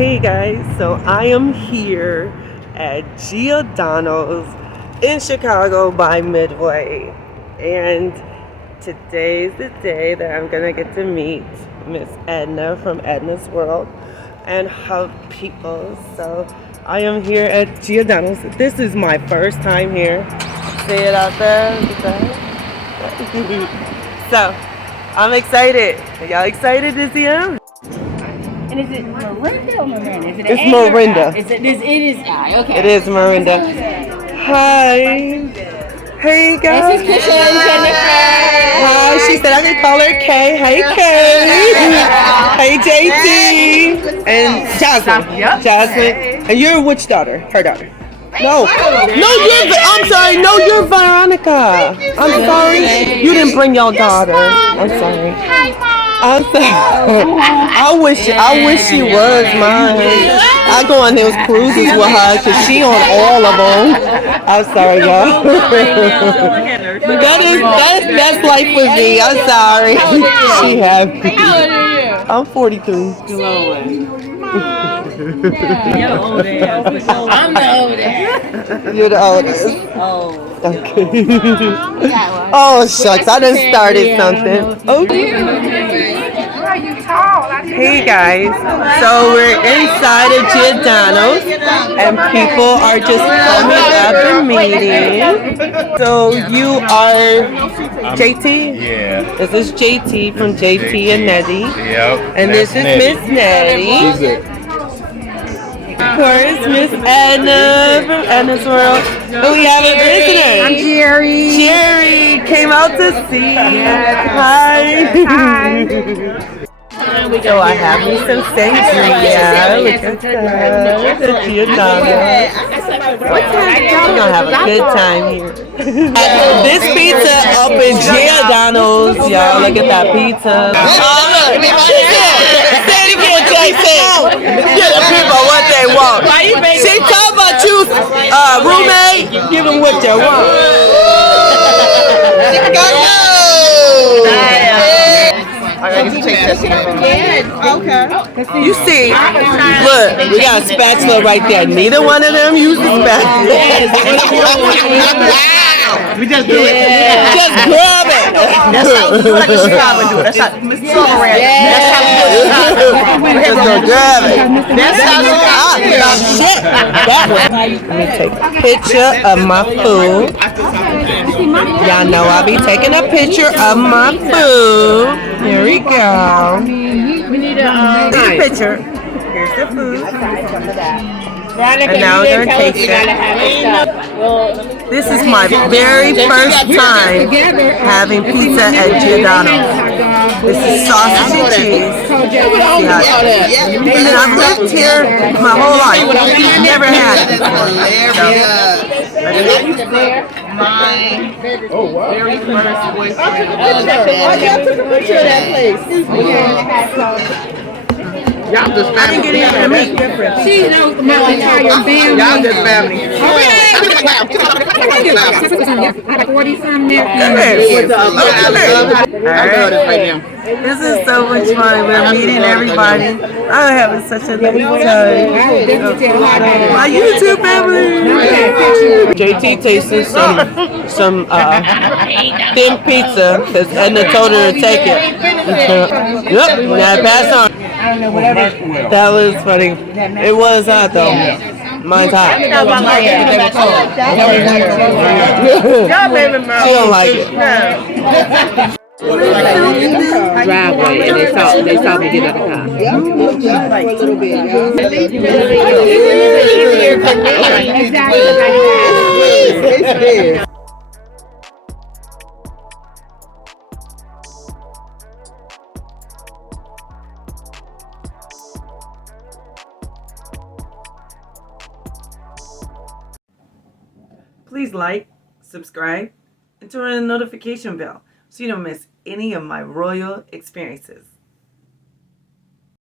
Hey guys, so I am here at Giordano's in Chicago by Midway, and today's the day that I'm gonna get to meet Miss Edna from Edna's World and her people. So I am here at Giordano's. This is my first time here. See it out there? So I'm excited. Are y'all excited to see him? And is it Miranda or Miranda? Is it It's Miranda. It is I. Okay. It is Miranda. Hi. Hey guys. This is Jennifer. Hi. She said I could call her Kay. Hey Kay. Hey JT. And Jocelyn. Jocelyn. And you're which daughter? Her daughter. No, I'm sorry. No, you're Veronica. I'm sorry. You didn't bring your daughter. I'm sorry. I'm sorry. I wish she was mine. I go on those cruises with her because she on all of them. I'm sorry, y'all. That's life with me. I'm sorry. She happy. How old are you? I'm 43. You're old ass. I'm the oldest. You're the oldest. Oh. Okay. Oh shucks, I done started something. Okay. Hey guys, so we're inside of Giordano's and people are just coming up and meeting. So you are JT? Yeah. This is JT from JT and Nettie. Yep. And this is Miss Nettie. Of course, Miss Edna from Edna's World. And we have a visitor. I'm Geri. Geri came out to see. Hi. So I have me some sangria. Look at that. The Giordano. We're gonna have a good time here. This pizza up in Giordano's, y'all. Look at that pizza. Oh, look. She said, say it again, JT. Give the people what they want. She talking about you, roommate. Give them what they want. Okay. You see, look, we got a spatula right there. Neither one of them use the spatula. We just do it. Just grab it. That's how we do it. Like a Chicago do it. That's how Miss Silver. That's how we do it. Just gonna grab it. That's how we do it. Shit. That was. Let me take a picture of my food. Y'all know I'll be taking a picture of my food. Here we go. We need a Take a picture. Here's the food. And now we're gonna taste it. This is my very first time having pizza at Giordano's. This is sausage and cheese. And I've lived here my whole life. Never had it before. Oh, wow. Very first boyfriend. I took a picture of that place. Y'all just family. I didn't get into the meat. She knows my entire family. Y'all just family. I got 40 some there. This is so much fun. We're meeting everybody. I'm having such a nice time. My YouTube family. JT tasting some thin pizza because Edna told her to take it. Yep, now pass on. That was funny. It was hot though. Mine's hot. She don't like it. Driveway, and they saw me get out of the car. Please like, subscribe, and turn on the notification bell so you don't miss any of my royal experiences.